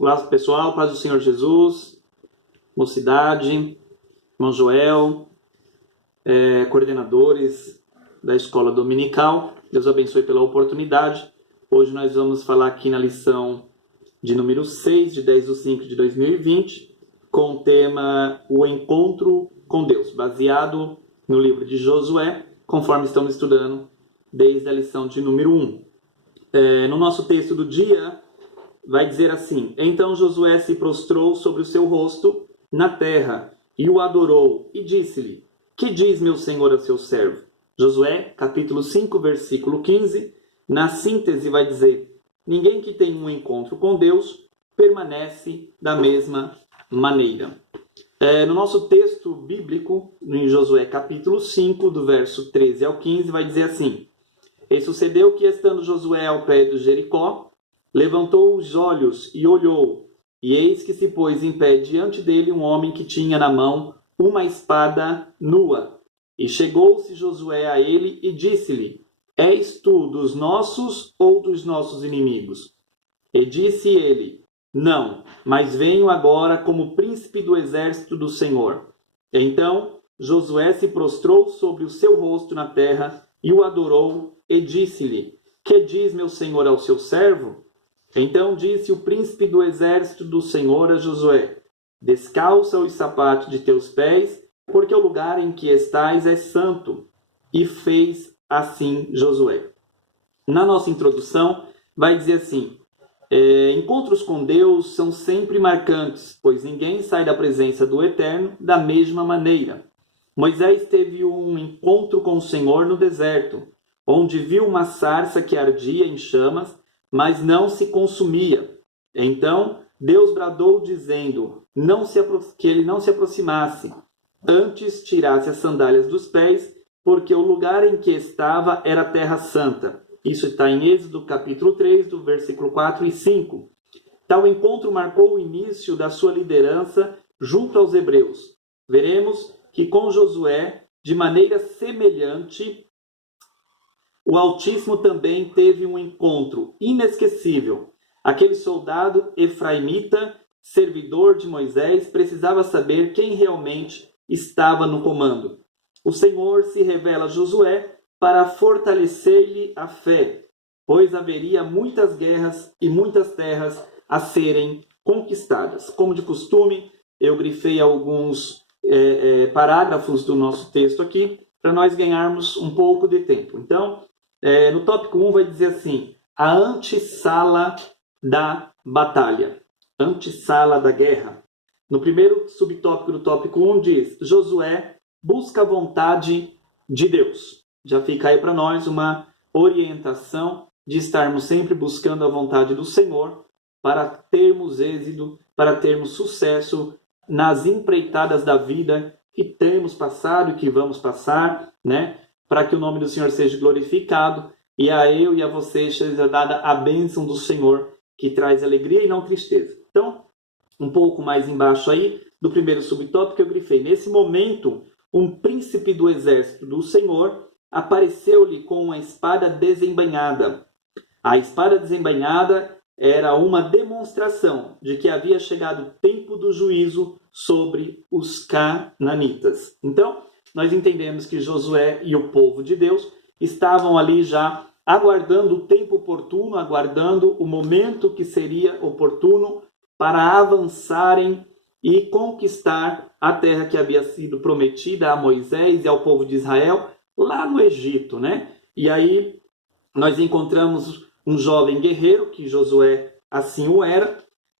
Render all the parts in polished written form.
Olá pessoal, paz do Senhor Jesus, mocidade, irmão Joel, coordenadores da escola dominical. Deus abençoe pela oportunidade. Hoje nós vamos falar aqui na lição de número 6, de 10/5 de 2020, com o tema O Encontro com Deus, baseado no livro de Josué, conforme estamos estudando desde a lição de número 1. No nosso texto do dia, vai dizer assim: Então Josué se prostrou sobre o seu rosto na terra e o adorou e disse-lhe: Que diz meu senhor a seu servo? Josué, capítulo 5, versículo 15, na síntese vai dizer: Ninguém que tem um encontro com Deus permanece da mesma maneira. No nosso texto bíblico, em Josué capítulo 5, do verso 13 ao 15, vai dizer assim: E sucedeu que, estando Josué ao pé de Jericó, levantou os olhos e olhou, e eis que se pôs em pé diante dele um homem que tinha na mão uma espada nua. E chegou-se Josué a ele e disse-lhe: És tu dos nossos ou dos nossos inimigos? E disse ele: Não, mas venho agora como príncipe do exército do Senhor. Então Josué se prostrou sobre o seu rosto na terra e o adorou e disse-lhe: Que diz meu senhor ao seu servo? Então disse o príncipe do exército do Senhor a Josué: Descalça os sapatos de teus pés, porque o lugar em que estás é santo. E fez assim Josué. Na nossa introdução, vai dizer assim: encontros com Deus são sempre marcantes, pois ninguém sai da presença do Eterno da mesma maneira. Moisés teve um encontro com o Senhor no deserto, onde viu uma sarça que ardia em chamas, mas não se consumia. Então Deus bradou dizendo que ele não se aproximasse, antes tirasse as sandálias dos pés, porque o lugar em que estava era terra santa. Isso está em Êxodo capítulo 3, do versículo 4 e 5. Tal encontro marcou o início da sua liderança junto aos hebreus. Veremos que com Josué, de maneira semelhante, o Altíssimo também teve um encontro inesquecível. Aquele soldado efraimita, servidor de Moisés, precisava saber quem realmente estava no comando. O Senhor se revela a Josué para fortalecer-lhe a fé, pois haveria muitas guerras e muitas terras a serem conquistadas. Como de costume, eu grifei alguns parágrafos do nosso texto aqui, para nós ganharmos um pouco de tempo. Então, no tópico 1 vai dizer assim: a antessala da batalha, antessala da guerra. No primeiro subtópico do tópico 1 diz: Josué busca a vontade de Deus. Já fica aí para nós uma orientação de estarmos sempre buscando a vontade do Senhor para termos êxito, para termos sucesso nas empreitadas da vida que temos passado e que vamos passar, né? Para que o nome do Senhor seja glorificado e a eu e a você seja dada a bênção do Senhor, que traz alegria e não tristeza. Então, um pouco mais embaixo aí, do primeiro subtópico, eu grifei: nesse momento, um príncipe do exército do Senhor apareceu-lhe com uma espada desembainhada. A espada desembainhada era uma demonstração de que havia chegado o tempo do juízo sobre os cananitas. Então, nós entendemos que Josué e o povo de Deus estavam ali já aguardando o tempo oportuno, aguardando o momento que seria oportuno para avançarem e conquistar a terra que havia sido prometida a Moisés e ao povo de Israel lá no Egito, né? E aí nós encontramos um jovem guerreiro, que Josué assim o era,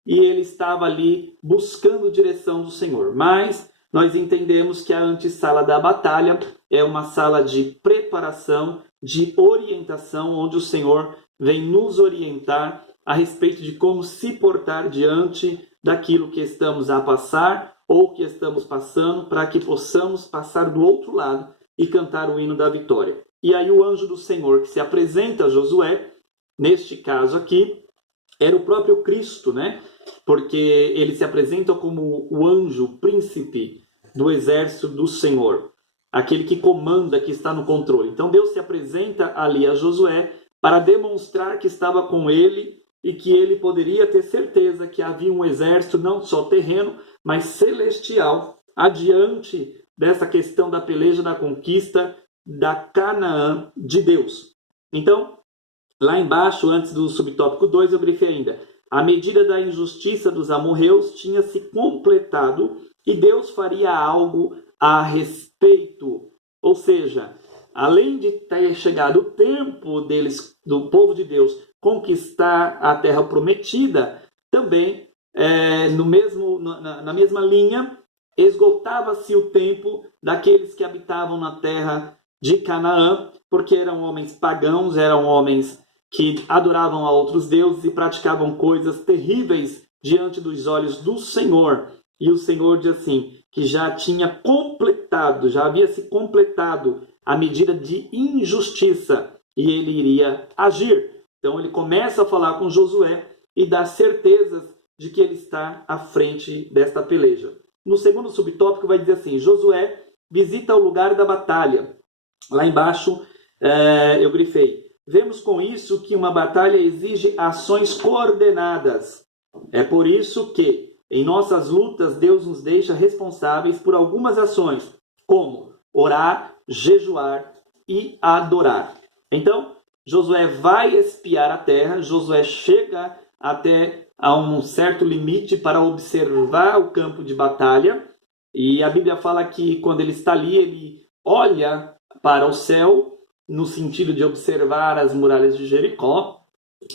e ele estava ali buscando direção do Senhor. Mas nós entendemos que a antessala da batalha é uma sala de preparação, de orientação, onde o Senhor vem nos orientar a respeito de como se portar diante daquilo que estamos a passar ou que estamos passando, para que possamos passar do outro lado e cantar o hino da vitória. E aí o anjo do Senhor que se apresenta a Josué, neste caso aqui, era o próprio Cristo, né? Porque ele se apresenta como o anjo, o príncipe do exército do Senhor, aquele que comanda, que está no controle. Então Deus se apresenta ali a Josué para demonstrar que estava com ele e que ele poderia ter certeza que havia um exército não só terreno, mas celestial adiante dessa questão da peleja, da conquista da Canaã de Deus. Então, lá embaixo, antes do subtópico 2, eu grifei ainda: a medida da injustiça dos amorreus tinha se completado e Deus faria algo a respeito. Ou seja, além de ter chegado o tempo deles, do povo de Deus, conquistar a terra prometida, também na mesma linha, esgotava-se o tempo daqueles que habitavam na terra de Canaã, porque eram homens pagãos, eram homens que adoravam a outros deuses e praticavam coisas terríveis diante dos olhos do Senhor. E o Senhor diz assim, que já tinha completado, já havia se completado a medida de injustiça e ele iria agir. Então ele começa a falar com Josué e dá certezas de que ele está à frente desta peleja. No segundo subtópico vai dizer assim: Josué visita o lugar da batalha. Lá embaixo eu grifei: vemos com isso que uma batalha exige ações coordenadas. É por isso que, em nossas lutas, Deus nos deixa responsáveis por algumas ações, como orar, jejuar e adorar. Então, Josué vai espiar a terra, Josué chega até a um certo limite para observar o campo de batalha, e a Bíblia fala que quando ele está ali, ele olha para o céu, no sentido de observar as muralhas de Jericó,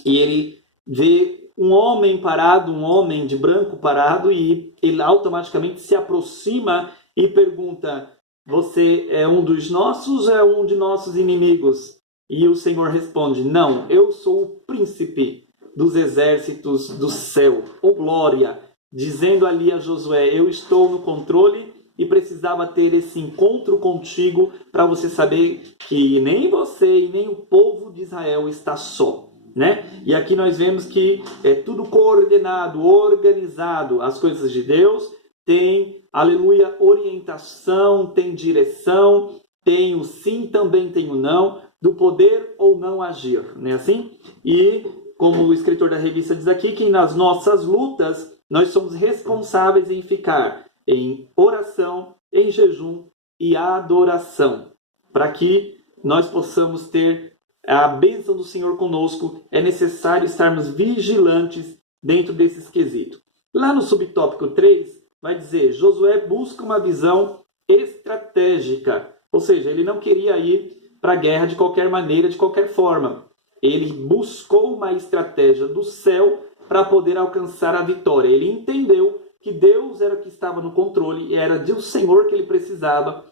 e ele vê um homem parado, um homem de branco parado, e ele automaticamente se aproxima e pergunta: você é um dos nossos ou é um de nossos inimigos? E o Senhor responde: não, eu sou o príncipe dos exércitos do céu, ou glória, dizendo ali a Josué: eu estou no controle e precisava ter esse encontro contigo para você saber que nem você e nem o povo de Israel está só. Né? E aqui nós vemos que é tudo coordenado, organizado. As coisas de Deus têm, aleluia, orientação, tem direção, tem o sim, também tem o não, do poder ou não agir, não é assim? E como o escritor da revista diz aqui, que nas nossas lutas nós somos responsáveis em ficar em oração, em jejum e adoração, para que nós possamos ter a bênção do Senhor conosco. É necessário estarmos vigilantes dentro desses quesitos. Lá no subtópico 3, vai dizer: Josué busca uma visão estratégica. Ou seja, ele não queria ir para a guerra de qualquer maneira, de qualquer forma. Ele buscou uma estratégia do céu para poder alcançar a vitória. Ele entendeu que Deus era o que estava no controle e era do Senhor que ele precisava,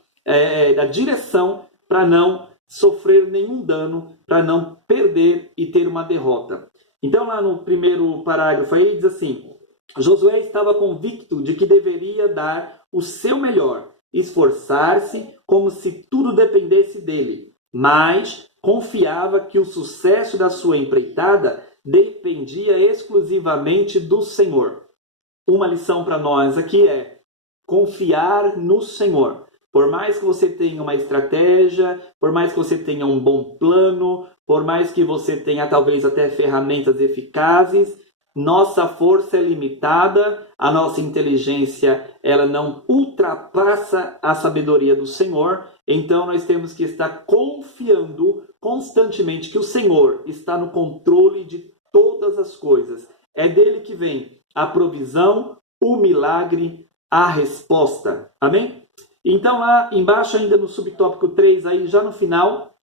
da direção para não sofrer nenhum dano, para não perder e ter uma derrota. Então, lá no primeiro parágrafo aí diz assim: Josué estava convicto de que deveria dar o seu melhor, esforçar-se como se tudo dependesse dele, mas confiava que o sucesso da sua empreitada dependia exclusivamente do Senhor. Uma lição para nós aqui é confiar no Senhor. Por mais que você tenha uma estratégia, por mais que você tenha um bom plano, por mais que você tenha talvez até ferramentas eficazes, nossa força é limitada, a nossa inteligência ela não ultrapassa a sabedoria do Senhor, então nós temos que estar confiando constantemente que o Senhor está no controle de todas as coisas. É dele que vem a provisão, o milagre, a resposta. Amém? Então lá embaixo ainda no subtópico 3, aí já no final,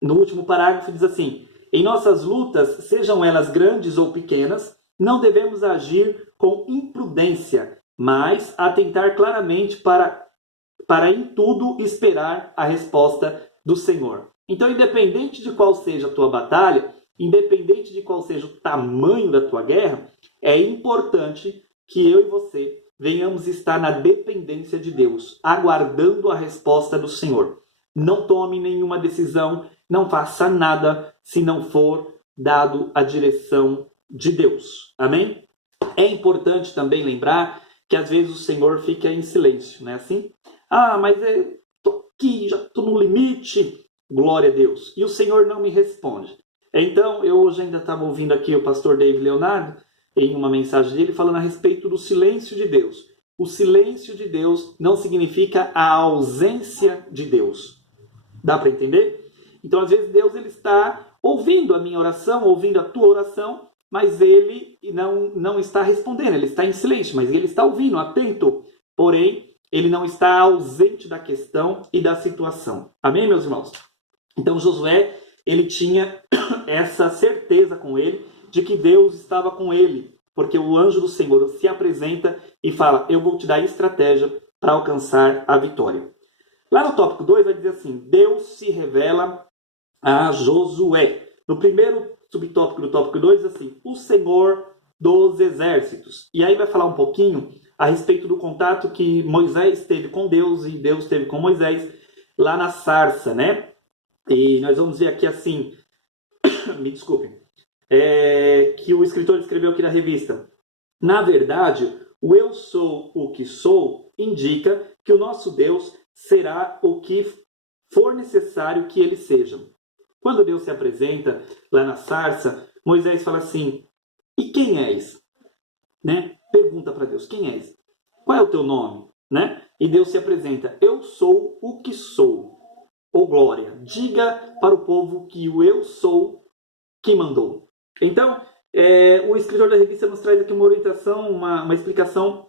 no último parágrafo diz assim: em nossas lutas, sejam elas grandes ou pequenas, não devemos agir com imprudência, mas atentar claramente para em tudo esperar a resposta do Senhor. Então, independente de qual seja a tua batalha, independente de qual seja o tamanho da tua guerra, é importante que eu e você venhamos estar na dependência de Deus, aguardando a resposta do Senhor. Não tome nenhuma decisão, não faça nada se não for dado a direção de Deus. Amém? É importante também lembrar que às vezes o Senhor fica em silêncio, não é assim? Ah, mas estou aqui, já estou no limite. Glória a Deus. E o Senhor não me responde. Então, eu hoje ainda estava ouvindo aqui o pastor David Leonardo, em uma mensagem dele, falando a respeito do silêncio de Deus. O silêncio de Deus não significa a ausência de Deus. Dá para entender? Então, às vezes, Deus ele está ouvindo a minha oração, ouvindo a tua oração, mas ele não está respondendo, ele está em silêncio, mas ele está ouvindo, atento. Porém, ele não está ausente da questão e da situação. Amém, meus irmãos? Então, Josué, ele tinha essa certeza com ele de que Deus estava com ele, porque o anjo do Senhor se apresenta e fala, eu vou te dar estratégia para alcançar a vitória. Lá no tópico 2 vai dizer assim, Deus se revela a Josué. No primeiro subtópico do tópico 2 diz assim, o Senhor dos exércitos. E aí vai falar um pouquinho a respeito do contato que Moisés teve com Deus e Deus teve com Moisés lá na sarça, né? E nós vamos ver aqui assim, me desculpem, que o escritor escreveu aqui na revista. Na verdade, o eu sou o que sou indica que o nosso Deus será o que for necessário que ele seja. Quando Deus se apresenta lá na sarça, Moisés fala assim, e quem és? Né? Pergunta para Deus, quem és? Qual é o teu nome? Né? E Deus se apresenta, eu sou o que sou. Ô glória, diga para o povo que o eu sou que mandou. Então, o escritor da revista nos traz aqui uma orientação, uma explicação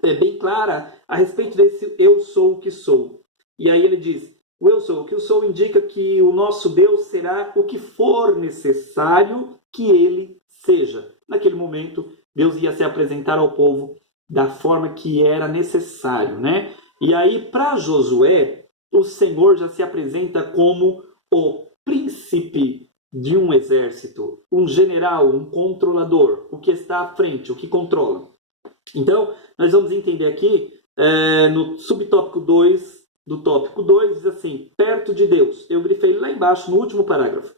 bem clara a respeito desse eu sou o que sou. E aí ele diz, o eu sou o que eu sou indica que o nosso Deus será o que for necessário que ele seja. Naquele momento, Deus ia se apresentar ao povo da forma que era necessário, né? E aí, para Josué, o Senhor já se apresenta como o príncipe de um exército, um general, um controlador, o que está à frente, o que controla. Então, nós vamos entender aqui, no subtópico 2 do tópico 2, diz assim, perto de Deus. Eu grifei lá embaixo, no último parágrafo.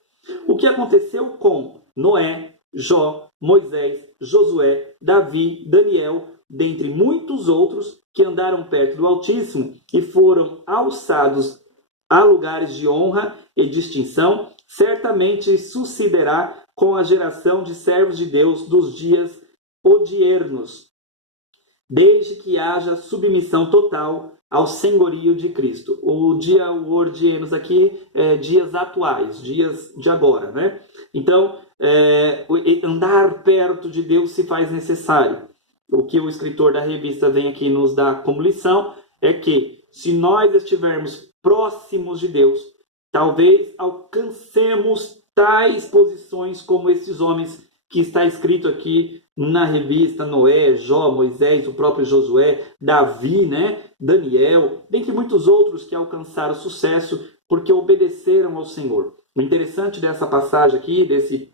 O que aconteceu com Noé, Jó, Moisés, Josué, Davi, Daniel, dentre muitos outros que andaram perto do Altíssimo e foram alçados a lugares de honra e distinção, certamente sucederá com a geração de servos de Deus dos dias odiernos, desde que haja submissão total ao senhorio de Cristo. O odiernos aqui é dias atuais, dias de agora, né? Então, andar perto de Deus se faz necessário. O que o escritor da revista vem aqui nos dar como lição é que, se nós estivermos próximos de Deus, talvez alcancemos tais posições como esses homens que está escrito aqui na revista, Noé, Jó, Moisés, o próprio Josué, Davi, né? Daniel, dentre muitos outros que alcançaram sucesso porque obedeceram ao Senhor. O interessante dessa passagem aqui, desse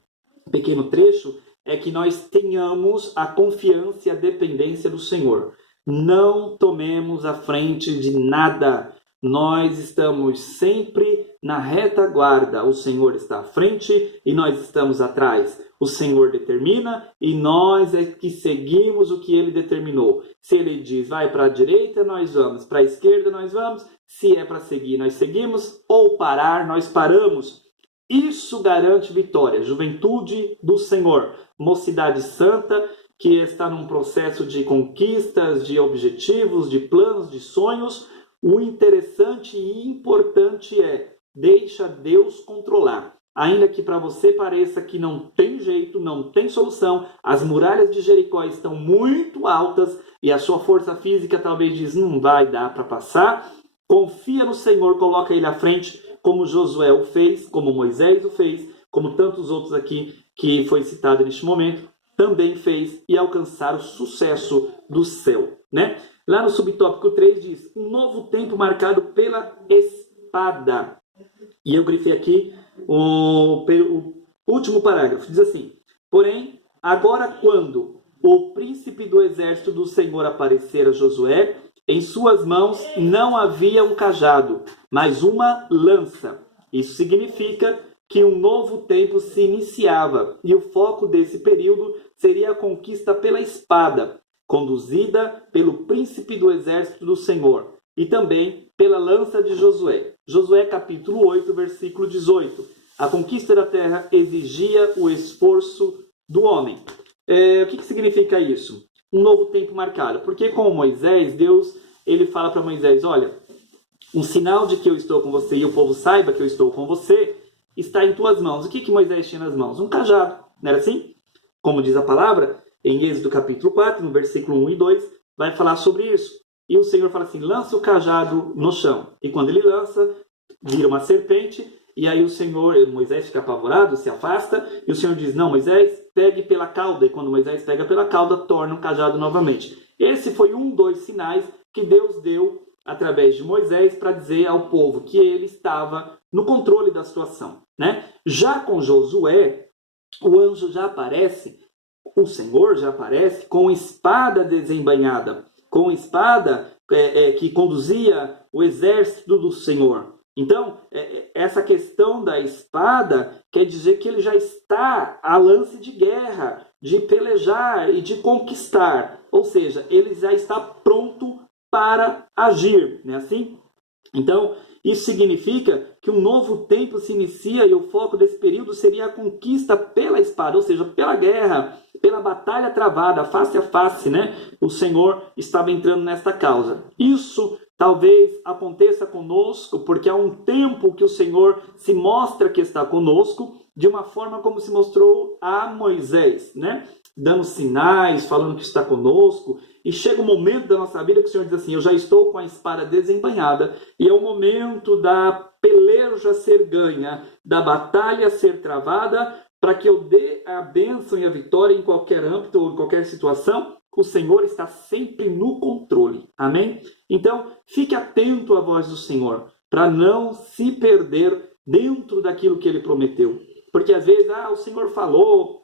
pequeno trecho, é que nós tenhamos a confiança e a dependência do Senhor. Não tomemos a frente de nada. Nós estamos sempre na retaguarda. O Senhor está à frente e nós estamos atrás. O Senhor determina e nós é que seguimos o que Ele determinou. Se Ele diz, vai para a direita, nós vamos. Para a esquerda, nós vamos. Se é para seguir, nós seguimos. Ou parar, nós paramos. Isso garante vitória. Juventude do Senhor. Mocidade santa que está num processo de conquistas, de objetivos, de planos, de sonhos. O interessante e importante é, deixa Deus controlar. Ainda que para você pareça que não tem jeito, não tem solução, as muralhas de Jericó estão muito altas e a sua força física talvez diz, não vai dar para passar. Confia no Senhor, coloca Ele à frente, como Josué o fez, como Moisés o fez, como tantos outros aqui que foi citado neste momento, também fez e alcançaram o sucesso do céu, né? Lá no subtópico 3 diz, um novo tempo marcado pela espada. E eu grifei aqui o último parágrafo. Diz assim, porém, agora quando o príncipe do exército do Senhor aparecer a Josué, em suas mãos não havia um cajado, mas uma lança. Isso significa que um novo tempo se iniciava e o foco desse período seria a conquista pela espada, conduzida pelo príncipe do exército do Senhor e também pela lança de Josué. Josué capítulo 8, versículo 18. A conquista da terra exigia o esforço do homem. O que significa isso? Um novo tempo marcado. Porque com Moisés, Deus ele fala para Moisés, olha, um sinal de que eu estou com você e o povo saiba que eu estou com você está em tuas mãos. O que Moisés tinha nas mãos? Um cajado, não era assim? Como diz a palavra, em Êxodo capítulo 4, no versículo 1 e 2, vai falar sobre isso. E o Senhor fala assim, lança o cajado no chão. E quando ele lança, vira uma serpente, e aí Moisés fica apavorado, se afasta, e o Senhor diz, não, Moisés, pegue pela cauda. E quando Moisés pega pela cauda, torna o cajado novamente. Esse foi dos sinais que Deus deu através de Moisés para dizer ao povo que ele estava no controle da situação, né? Já com Josué, o anjo já aparece, o Senhor já aparece com espada desembainhada, com espada que conduzia o exército do Senhor. Então, essa questão da espada quer dizer que ele já está a lance de guerra, de pelejar e de conquistar. Ou seja, ele já está pronto para agir, não é assim? Então, isso significa que um novo tempo se inicia e o foco desse período seria a conquista pela espada, ou seja, pela guerra, pela batalha travada, face a face, né? O Senhor estava entrando nesta causa. Isso talvez aconteça conosco, porque há um tempo que o Senhor se mostra que está conosco, de uma forma como se mostrou a Moisés, né? Dando sinais, falando que está conosco. E chega um momento da nossa vida que o Senhor diz assim, eu já estou com a espada desembainhada, e é o momento da peleja ser ganha, da batalha ser travada, para que eu dê a bênção e a vitória em qualquer âmbito ou em qualquer situação. O Senhor está sempre no controle. Amém? Então, fique atento à voz do Senhor, para não se perder dentro daquilo que Ele prometeu. Porque às vezes, o Senhor falou,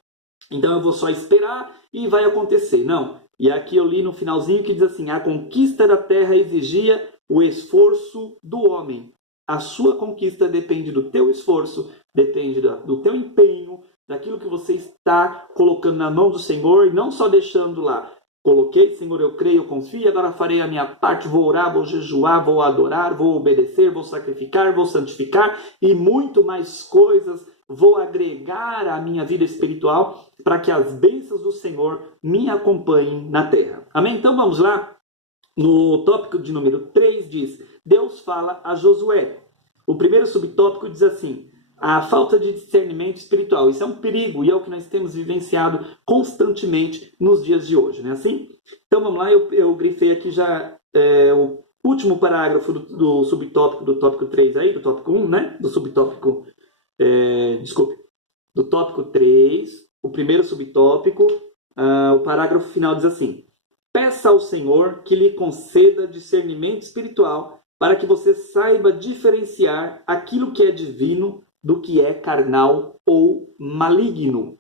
então eu vou só esperar e vai acontecer. Não. E aqui eu li no finalzinho que diz assim, a conquista da terra exigia o esforço do homem. A sua conquista depende do teu esforço, depende do teu empenho, daquilo que você está colocando na mão do Senhor e não só deixando lá. Coloquei, Senhor, eu creio, eu confio, agora farei a minha parte, vou orar, vou jejuar, vou adorar, vou obedecer, vou sacrificar, vou santificar e muito mais coisas vou agregar à minha vida espiritual para que as bênçãos do Senhor me acompanhem na terra. Amém? Então vamos lá. No tópico de número 3 diz, Deus fala a Josué. O primeiro subtópico diz assim, a falta de discernimento espiritual. Isso é um perigo e é o que nós temos vivenciado constantemente nos dias de hoje, não é assim? Então vamos lá, eu grifei aqui já o último parágrafo do subtópico do tópico 3 aí, do tópico 1, né? Do subtópico, do tópico 3, o primeiro subtópico, o parágrafo final diz assim, peça ao Senhor que lhe conceda discernimento espiritual para que você saiba diferenciar aquilo que é divino do que é carnal ou maligno.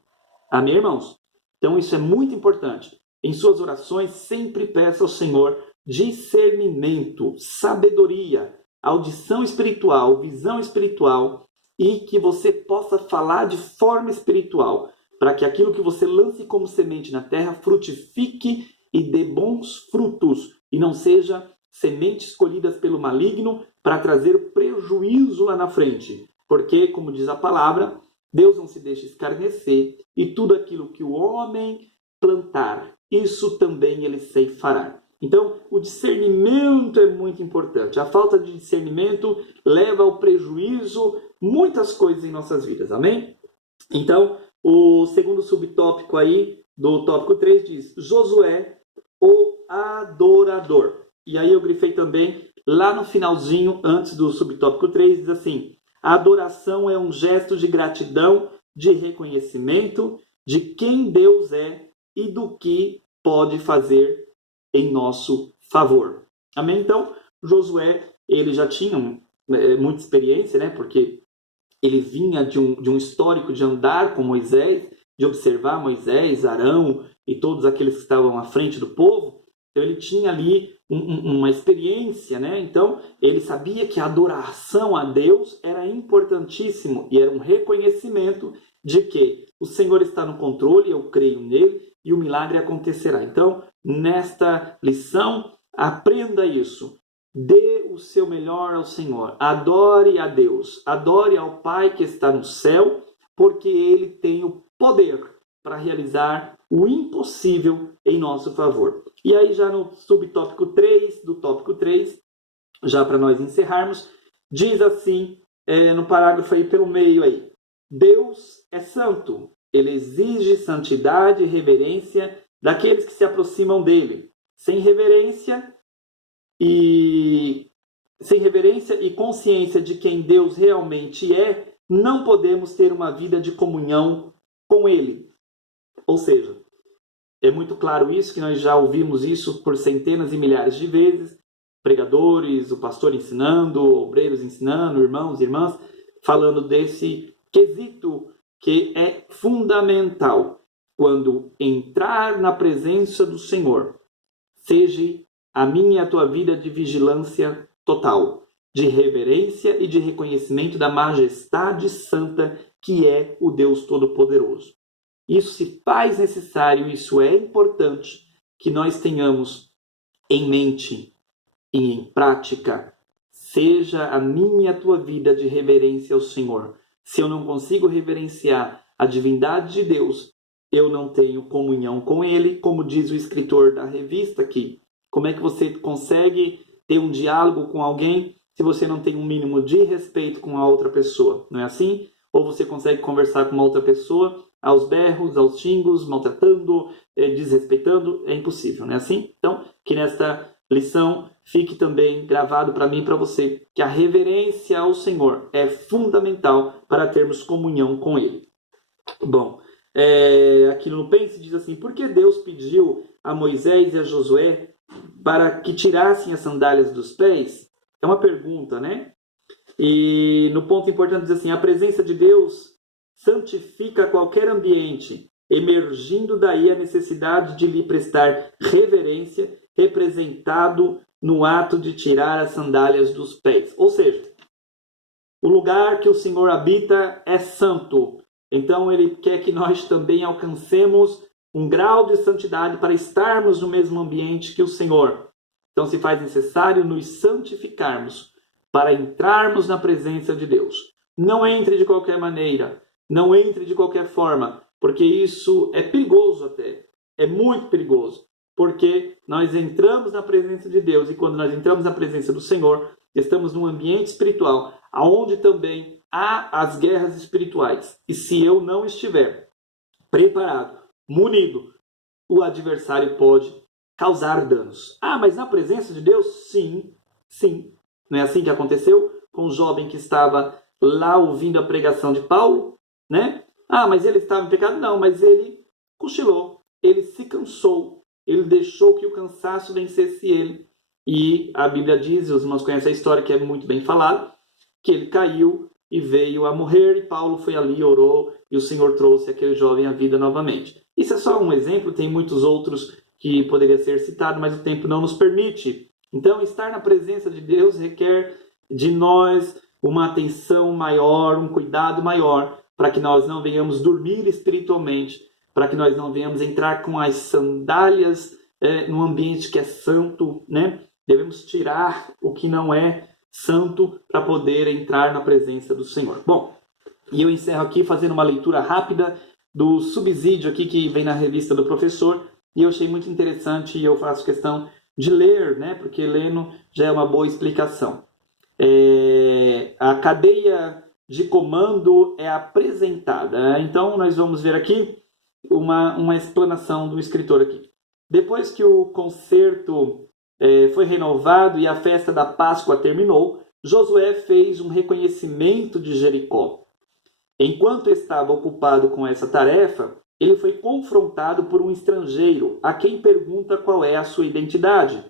Amém, irmãos? Então isso é muito importante. Em suas orações, sempre peça ao Senhor discernimento, sabedoria, audição espiritual, visão espiritual e que você possa falar de forma espiritual, para que aquilo que você lance como semente na terra frutifique e dê bons frutos e não seja sementes escolhidas pelo maligno para trazer prejuízo lá na frente. Porque, como diz a palavra, Deus não se deixa escarnecer e tudo aquilo que o homem plantar, isso também ele ceifará. Então, o discernimento é muito importante. A falta de discernimento leva ao prejuízo muitas coisas em nossas vidas. Amém? Então, o segundo subtópico aí do tópico 3 diz, Josué, o adorador. E aí eu grifei também, lá no finalzinho, antes do subtópico 3, diz assim, a adoração é um gesto de gratidão, de reconhecimento de quem Deus é e do que pode fazer em nosso favor. Amém? Então, Josué, ele já tinha muita experiência, né? Porque ele vinha de um histórico de andar com Moisés, de observar Moisés, Arão e todos aqueles que estavam à frente do povo. Então, ele tinha ali uma experiência, né? Então, ele sabia que a adoração a Deus era importantíssimo e era um reconhecimento de que o Senhor está no controle, eu creio nele e o milagre acontecerá. Então, nesta lição, aprenda isso. dê o seu melhor ao Senhor. Adore a Deus. Adore ao Pai que está no céu, porque Ele tem o poder para realizar o impossível em nosso favor. E aí já no subtópico 3, do tópico 3, já para nós encerrarmos, diz assim, no parágrafo aí pelo meio aí, Deus é santo, Ele exige santidade e reverência daqueles que se aproximam dele. Sem reverência e consciência de quem Deus realmente é, não podemos ter uma vida de comunhão com Ele. Ou seja, é muito claro isso, que nós já ouvimos isso por centenas e milhares de vezes, pregadores, o pastor ensinando, obreiros ensinando, irmãos e irmãs, falando desse quesito que é fundamental. Quando entrar na presença do Senhor, seja a minha e a tua vida de vigilância total, de reverência e de reconhecimento da majestade santa que é o Deus Todo-Poderoso. Isso se faz necessário, isso é importante que nós tenhamos em mente e em prática. Seja a minha e a tua vida de reverência ao Senhor. Se eu não consigo reverenciar a divindade de Deus, eu não tenho comunhão com Ele, como diz o escritor da revista aqui. Como é que você consegue ter um diálogo com alguém se você não tem um mínimo de respeito com a outra pessoa? Não é assim? Ou você consegue conversar com uma outra pessoa aos berros, aos xingos, maltratando, desrespeitando? É impossível, não é assim? Então, que nesta lição fique também gravado para mim e para você que a reverência ao Senhor é fundamental para termos comunhão com Ele. Bom, aqui no Pense diz assim, por que Deus pediu a Moisés e a Josué para que tirassem as sandálias dos pés? É uma pergunta, né? E no ponto importante diz assim, a presença de Deus santifica qualquer ambiente, emergindo daí a necessidade de lhe prestar reverência, representado no ato de tirar as sandálias dos pés. Ou seja, o lugar que o Senhor habita é santo. Então Ele quer que nós também alcancemos um grau de santidade para estarmos no mesmo ambiente que o Senhor. Então se faz necessário nos santificarmos para entrarmos na presença de Deus. Não entre de qualquer maneira, não entre de qualquer forma, porque isso é perigoso até, é muito perigoso, porque nós entramos na presença de Deus e quando nós entramos na presença do Senhor, estamos num ambiente espiritual, onde também há as guerras espirituais. E se eu não estiver preparado, munido, o adversário pode causar danos. Ah, mas na presença de Deus? Sim, sim. Não é assim que aconteceu com o jovem que estava lá ouvindo a pregação de Paulo, né? Ah, mas ele estava em pecado? Não, mas ele cochilou, ele se cansou, ele deixou que o cansaço vencesse ele. E a Bíblia diz, os irmãos conhecem a história que é muito bem falada, que ele caiu e veio a morrer, e Paulo foi ali, orou, e o Senhor trouxe aquele jovem à vida novamente. Isso é só um exemplo, tem muitos outros que poderia ser citado, mas o tempo não nos permite. Então, estar na presença de Deus requer de nós uma atenção maior, um cuidado maior, para que nós não venhamos dormir espiritualmente, para que nós não venhamos entrar com as sandálias num ambiente que é santo, né? Devemos tirar o que não é santo para poder entrar na presença do Senhor. Bom, e eu encerro aqui fazendo uma leitura rápida do subsídio aqui que vem na revista do professor, e eu achei muito interessante e eu faço questão de ler, né? Porque lendo já é uma boa explicação. A cadeia de comando é apresentada. Então, nós vamos ver aqui uma explanação do escritor aqui. Depois que o concerto foi renovado e a festa da Páscoa terminou, Josué fez um reconhecimento de Jericó. Enquanto estava ocupado com essa tarefa, ele foi confrontado por um estrangeiro, a quem pergunta qual é a sua identidade.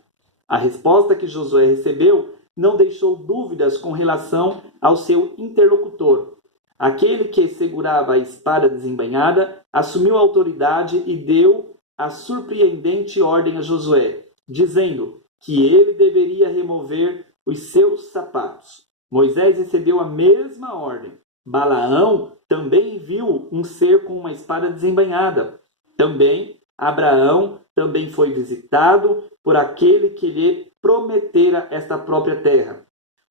A resposta que Josué recebeu não deixou dúvidas com relação ao seu interlocutor. Aquele que segurava a espada desembainhada assumiu a autoridade e deu a surpreendente ordem a Josué, dizendo que ele deveria remover os seus sapatos. Moisés recebeu a mesma ordem. Balaão também viu um ser com uma espada desembainhada. Também Abraão também foi visitado por aquele que lhe prometera esta própria terra.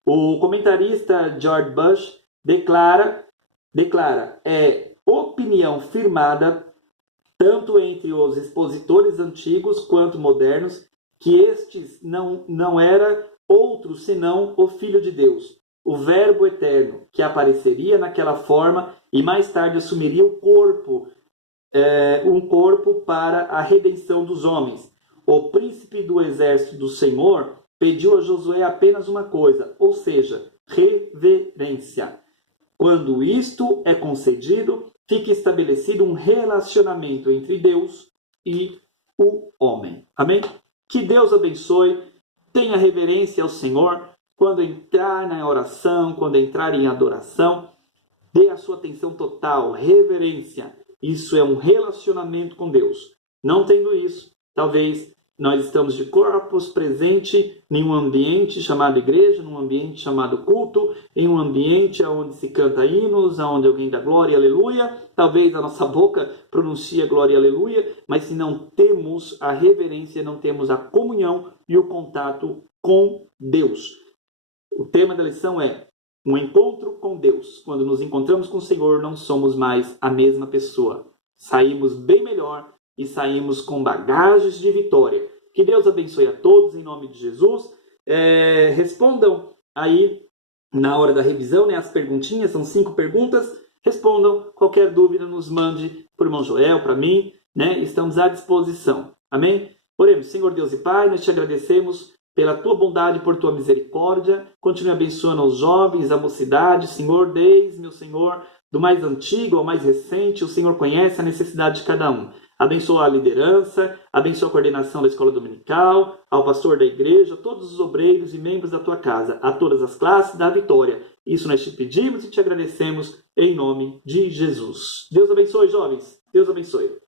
O comentarista George Bush declara opinião firmada tanto entre os expositores antigos quanto modernos, que estes não era outro senão o Filho de Deus, o Verbo eterno, que apareceria naquela forma e mais tarde assumiria um corpo para a redenção dos homens. O príncipe do exército do Senhor pediu a Josué apenas uma coisa, ou seja, reverência. Quando isto é concedido, fica estabelecido um relacionamento entre Deus e o homem. Amém? Que Deus abençoe. Tenha reverência ao Senhor. Quando entrar na oração, quando entrar em adoração, dê a sua atenção total, reverência. Isso é um relacionamento com Deus. Não tendo isso, talvez nós estamos de corpos presente em um ambiente chamado igreja, num ambiente chamado culto, em um ambiente onde se canta hinos, onde alguém dá glória e aleluia. Talvez a nossa boca pronuncie glória e aleluia, mas se não temos a reverência, não temos a comunhão e o contato com Deus. O tema da lição é um encontro com Deus. Quando nos encontramos com o Senhor, não somos mais a mesma pessoa. Saímos bem melhor e saímos com bagagens de vitória. Que Deus abençoe a todos em nome de Jesus. Respondam aí na hora da revisão, as perguntinhas, são 5 perguntas. Respondam, qualquer dúvida nos mande para o irmão Joel, para mim, estamos à disposição. Amém? Oremos. Senhor Deus e Pai, nós te agradecemos pela tua bondade, por tua misericórdia. Continue abençoando os jovens, a mocidade, Senhor, desde, meu Senhor, do mais antigo ao mais recente, o Senhor conhece a necessidade de cada um. Abençoa a liderança, abençoa a coordenação da escola dominical, ao pastor da igreja, todos os obreiros e membros da tua casa, a todas as classes, da vitória. Isso nós te pedimos e te agradecemos em nome de Jesus. Deus abençoe, jovens. Deus abençoe.